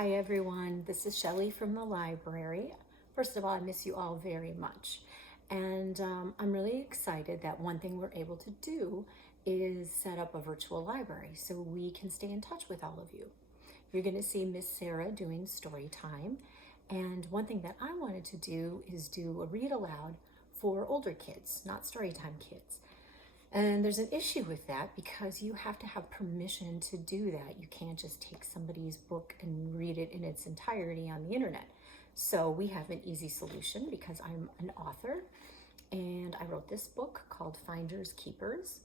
Hi everyone, this is Shelley from the library. First of all, I miss you all very much. And I'm really excited that one thing we're able to do is set up a virtual library so we can stay in touch with all of you. You're gonna see Miss Sarah doing story time. And one thing that I wanted to do is do a read aloud for older kids, not story time kids. And there's an issue with that because you have to have permission to do that. You can't just take somebody's book and read it in its entirety on the internet. So we have an easy solution because I'm an author and I wrote this book called Finders Keepers.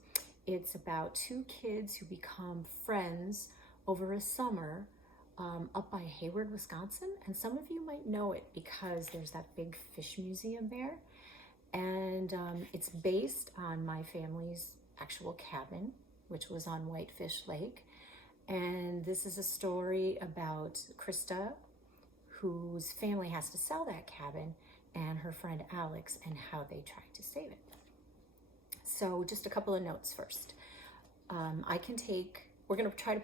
It's about two kids who become friends over a summer up by Hayward, Wisconsin. And some of you might know it because there's that big fish museum there. And it's based on my family's actual cabin, which was on Whitefish Lake. And this is a story about Krista, whose family has to sell that cabin, and her friend Alex, and how they tried to save it. So just a couple of notes first. We're gonna try to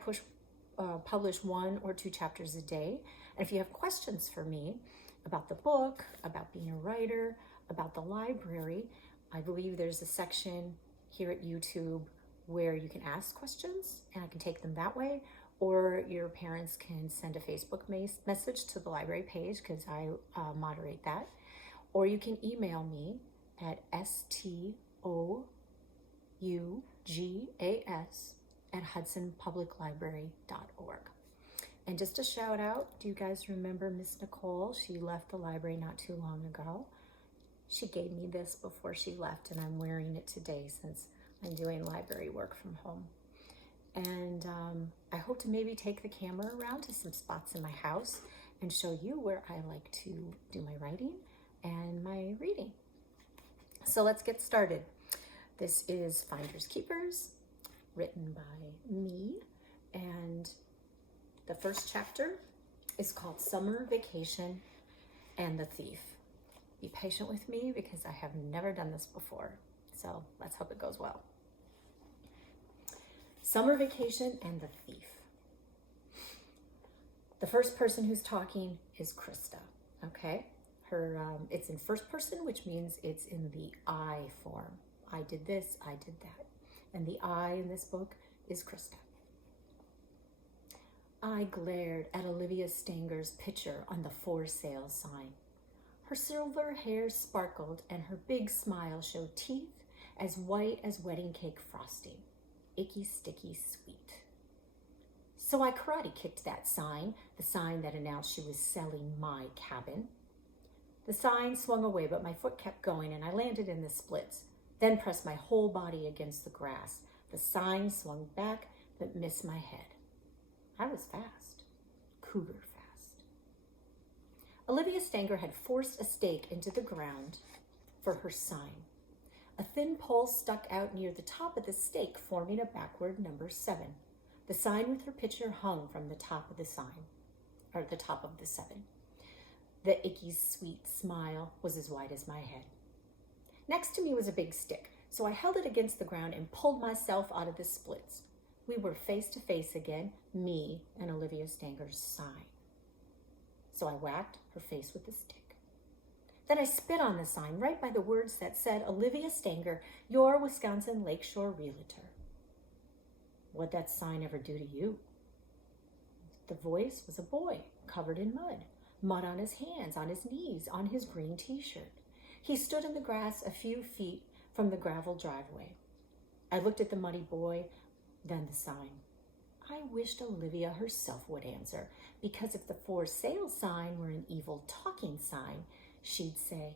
publish 1 or 2 chapters a day. And if you have questions for me about the book, about being a writer, about the library, I believe there's a section here at YouTube where you can ask questions and I can take them that way, or your parents can send a Facebook message to the library page because I moderate that, or you can email me at stougas@hudsonpubliclibrary.org. And just a shout out, do you guys remember Miss Nicole? She left the library not too long ago. She gave me this before she left and I'm wearing it today since I'm doing library work from home. And I hope to maybe take the camera around to some spots in my house and show you where I like to do my writing and my reading. So let's get started. This is Finders Keepers, written by me, and the first chapter is called Summer Vacation and the Thief. Be patient with me because I have never done this before. So let's hope it goes well. Summer Vacation and the Thief. The first person who's talking is Krista, okay? It's in first person, which means it's in the I form. I did this, I did that. And the I in this book is Krista. I glared at Olivia Stanger's picture on the for sale sign. Her silver hair sparkled and her big smile showed teeth as white as wedding cake frosting. Icky, sticky, sweet. So I karate kicked that sign, the sign that announced she was selling my cabin. The sign swung away, but my foot kept going and I landed in the splits, then pressed my whole body against the grass. The sign swung back, but missed my head. I was fast, cougar fast. Olivia Stanger had forced a stake into the ground for her sign. A thin pole stuck out near the top of the stake, forming a backward number 7. The sign with her picture hung from the top of the sign, or the top of the 7. The icky, sweet smile was as wide as my head. Next to me was a big stick, so I held it against the ground and pulled myself out of the splits. We were face to face again, me and Olivia Stanger's sign. So I whacked her face with the stick. Then I spit on the sign right by the words that said, Olivia Stanger, your Wisconsin Lakeshore Realtor. What'd that sign ever do to you? The voice was a boy covered in mud. Mud on his hands, on his knees, on his green t-shirt. He stood in the grass a few feet from the gravel driveway. I looked at the muddy boy, then the sign. I wished Olivia herself would answer, because if the for sale sign were an evil talking sign, she'd say,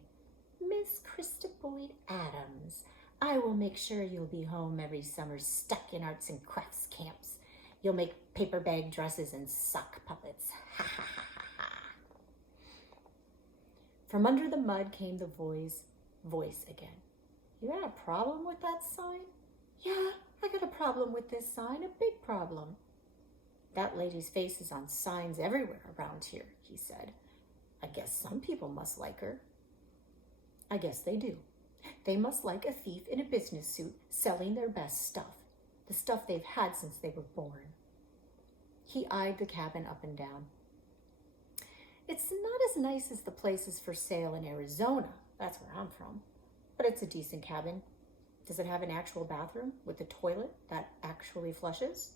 Miss Krista Boyd Adams, I will make sure you'll be home every summer stuck in arts and crafts camps. You'll make paper bag dresses and sock puppets. Ha ha ha ha ha. From under the mud came the voice again. You got a problem with that sign? Yeah, I got a problem with this sign, a big problem. That lady's face is on signs everywhere around here, he said. I guess some people must like her. I guess they do. They must like a thief in a business suit selling their best stuff, the stuff they've had since they were born. He eyed the cabin up and down. It's not as nice as the places for sale in Arizona. That's where I'm from. But it's a decent cabin. Does it have an actual bathroom with a toilet that actually flushes?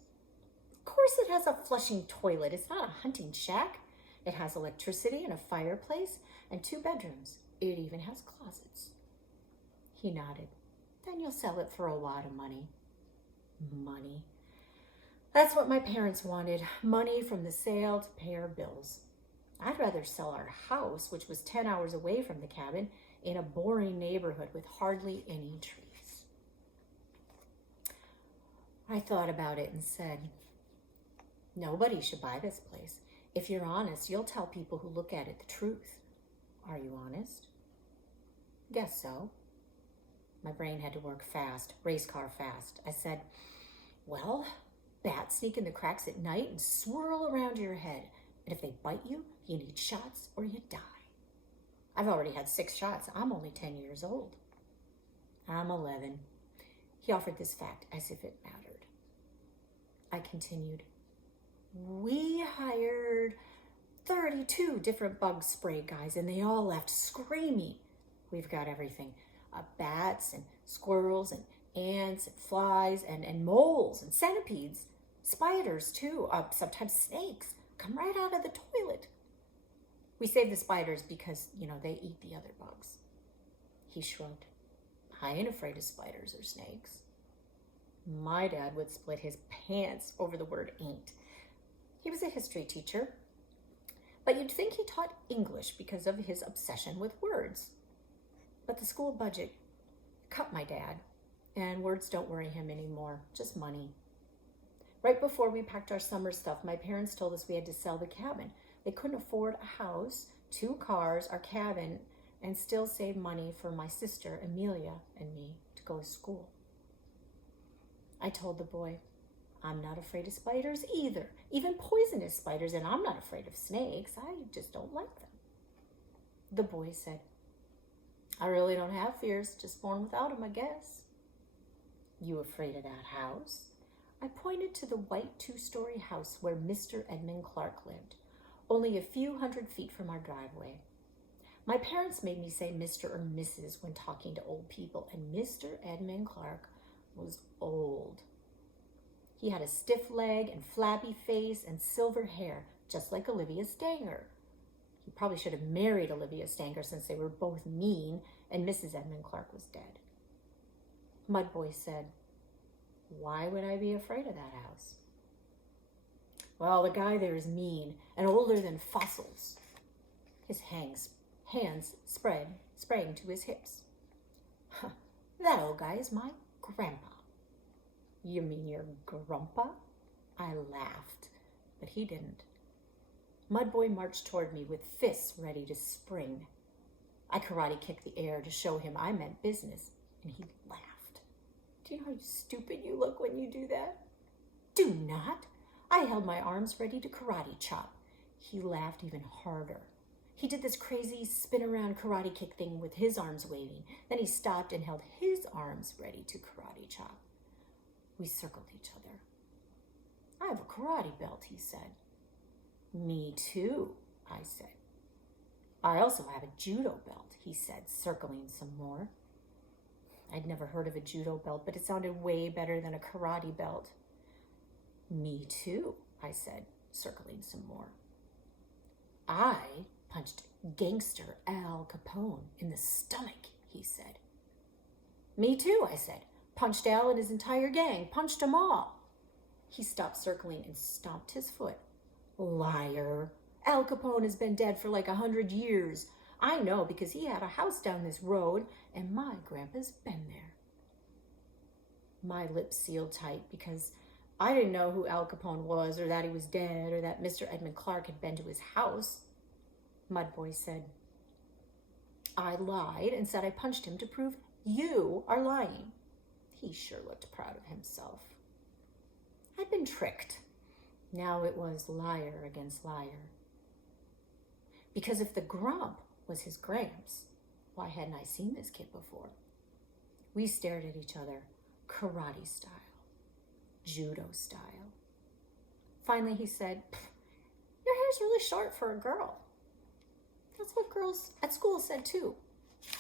Of course it has a flushing toilet. It's not a hunting shack. It has electricity and a fireplace and 2 bedrooms. It even has closets. He nodded. Then you'll sell it for a wad of money. Money. That's what my parents wanted. Money from the sale to pay our bills. I'd rather sell our house, which was 10 hours away from the cabin, in a boring neighborhood with hardly any trees. I thought about it and said, nobody should buy this place. If you're honest, you'll tell people who look at it the truth. Are you honest? Guess so. My brain had to work fast, race car fast. I said, well, bats sneak in the cracks at night and swirl around your head. And if they bite you, you need shots or you die. I've already had 6 shots. I'm only 10 years old. I'm 11. He offered this fact as if it mattered. I continued. We hired 32 different bug spray guys, and they all left screaming. We've got everything. Bats and squirrels and ants and flies and moles and centipedes. Spiders, too. Sometimes snakes come right out of the toilet. We save the spiders because, they eat the other bugs. He shrugged. I ain't afraid of spiders or snakes. My dad would split his pants over the word ain't. He was a history teacher, but you'd think he taught English because of his obsession with words. But the school budget cut my dad, and words don't worry him anymore, just money. Right before we packed our summer stuff, my parents told us we had to sell the cabin. They couldn't afford a house, 2 cars, our cabin, and still save money for my sister, Amelia, and me to go to school. I told the boy, I'm not afraid of spiders either, even poisonous spiders, and I'm not afraid of snakes. I just don't like them. The boy said, I really don't have fears, just born without them, I guess. You afraid of that house? I pointed to the white 2-story house where Mr. Edmund Clark lived, only a few hundred feet from our driveway. My parents made me say Mr. or Mrs. when talking to old people, and Mr. Edmund Clark was old. He had a stiff leg and flabby face and silver hair, just like Olivia Stanger. He probably should have married Olivia Stanger since they were both mean and Mrs. Edmund Clark was dead. Mudboy said, why would I be afraid of that house? Well, the guy there is mean and older than fossils. His hands sprang to his hips. Huh, that old guy is my grandpa. You mean your grandpa? I laughed, but he didn't. Mudboy marched toward me with fists ready to spring. I karate kicked the air to show him I meant business, and he laughed. Do you know how stupid you look when you do that? Do not. I held my arms ready to karate chop. He laughed even harder. He did this crazy spin-around karate kick thing with his arms waving. Then he stopped and held his arms ready to karate chop. We circled each other. I have a karate belt, he said. Me too, I said. I also have a judo belt, he said, circling some more. I'd never heard of a judo belt, but it sounded way better than a karate belt. Me too, I said, circling some more. I punched gangster Al Capone in the stomach, he said. Me too, I said. Punched Al and his entire gang, punched them all. He stopped circling and stomped his foot. Liar. Al Capone has been dead for like 100 years. I know because he had a house down this road and my grandpa's been there. My lips sealed tight because I didn't know who Al Capone was or that he was dead or that Mr. Edmund Clark had been to his house. Mudboy said, I lied and said I punched him to prove you are lying. He sure looked proud of himself. I'd been tricked. Now it was liar against liar. Because if the grump was his Gramps, why hadn't I seen this kid before? We stared at each other, karate style, judo style. Finally he said, your hair's really short for a girl. That's what girls at school said too.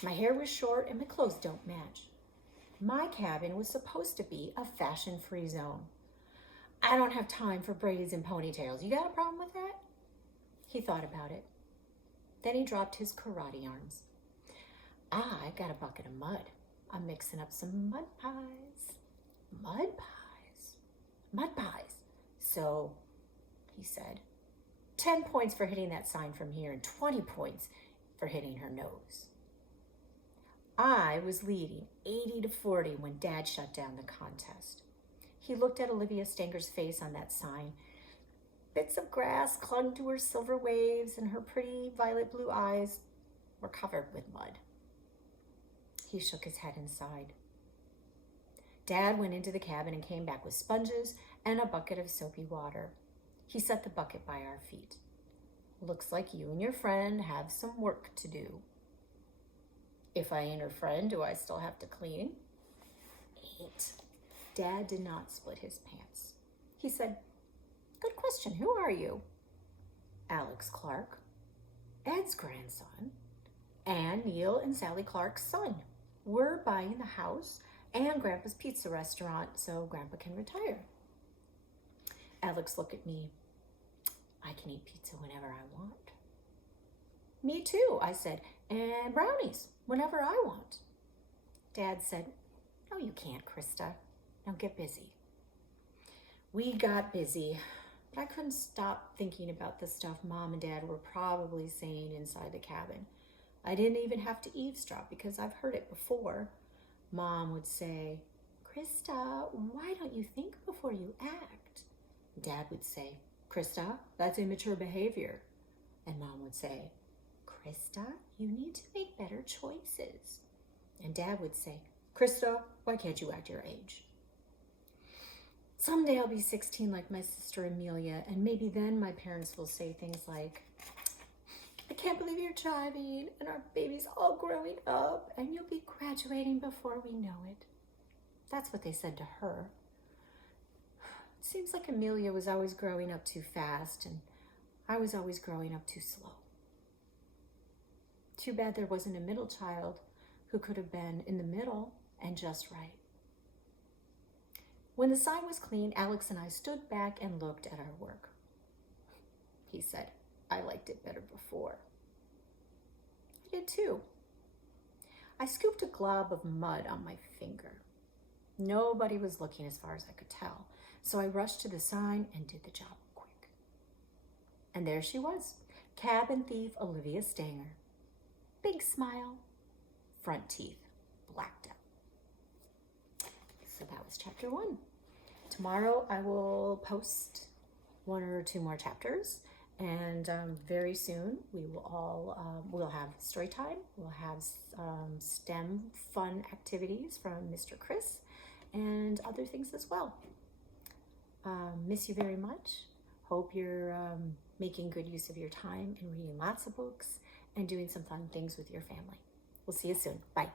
My hair was short and my clothes don't match. My cabin was supposed to be a fashion-free zone. I don't have time for braids and ponytails. You got a problem with that? He thought about it. Then he dropped his karate arms. I got a bucket of mud. I'm mixing up some mud pies. Mud pies? Mud pies. So, he said, 10 points for hitting that sign from here and 20 points for hitting her nose. I was leading 80-40 when Dad shut down the contest. He looked at Olivia Stanger's face on that sign. Bits of grass clung to her silver waves and her pretty violet blue eyes were covered with mud. He shook his head and sighed. Dad went into the cabin and came back with sponges and a bucket of soapy water. He set the bucket by our feet. Looks like you and your friend have some work to do. If I ain't her friend, do I still have to clean? Ain't. Dad did not split his pants. He said, good question. Who are you? Alex Clark, Ed's grandson, and Neil and Sally Clark's son. We're buying the house and Grandpa's pizza restaurant so Grandpa can retire. Alex looked at me. I can eat pizza whenever I want. Me too, I said, and brownies whenever I want. Dad said, no, you can't, Krista. Now get busy. We got busy, but I couldn't stop thinking about the stuff Mom and Dad were probably saying inside the cabin. I didn't even have to eavesdrop because I've heard it before. Mom would say, Krista, why don't you think before you act? Dad would say, Krista, that's immature behavior. And Mom would say, Krista, you need to make better choices. And Dad would say, Krista, why can't you act your age? Someday I'll be 16 like my sister Amelia, and maybe then my parents will say things like, I can't believe you're driving, and our baby's all growing up, and you'll be graduating before we know it. That's what they said to her. It seems like Amelia was always growing up too fast, and I was always growing up too slow. Too bad there wasn't a middle child who could have been in the middle and just right. When the sign was clean, Alex and I stood back and looked at our work. He said, I liked it better before. I did too. I scooped a glob of mud on my finger. Nobody was looking as far as I could tell, so I rushed to the sign and did the job quick. And there she was, cabin thief Olivia Stanger. Big smile, front teeth blacked out. So that was chapter 1. Tomorrow I will post 1 or 2 more chapters, and very soon we will all we'll have story time. We'll have STEM fun activities from Mr. Chris and other things as well. Miss you very much. Hope you're making good use of your time and reading lots of books and doing some fun things with your family. We'll see you soon. Bye.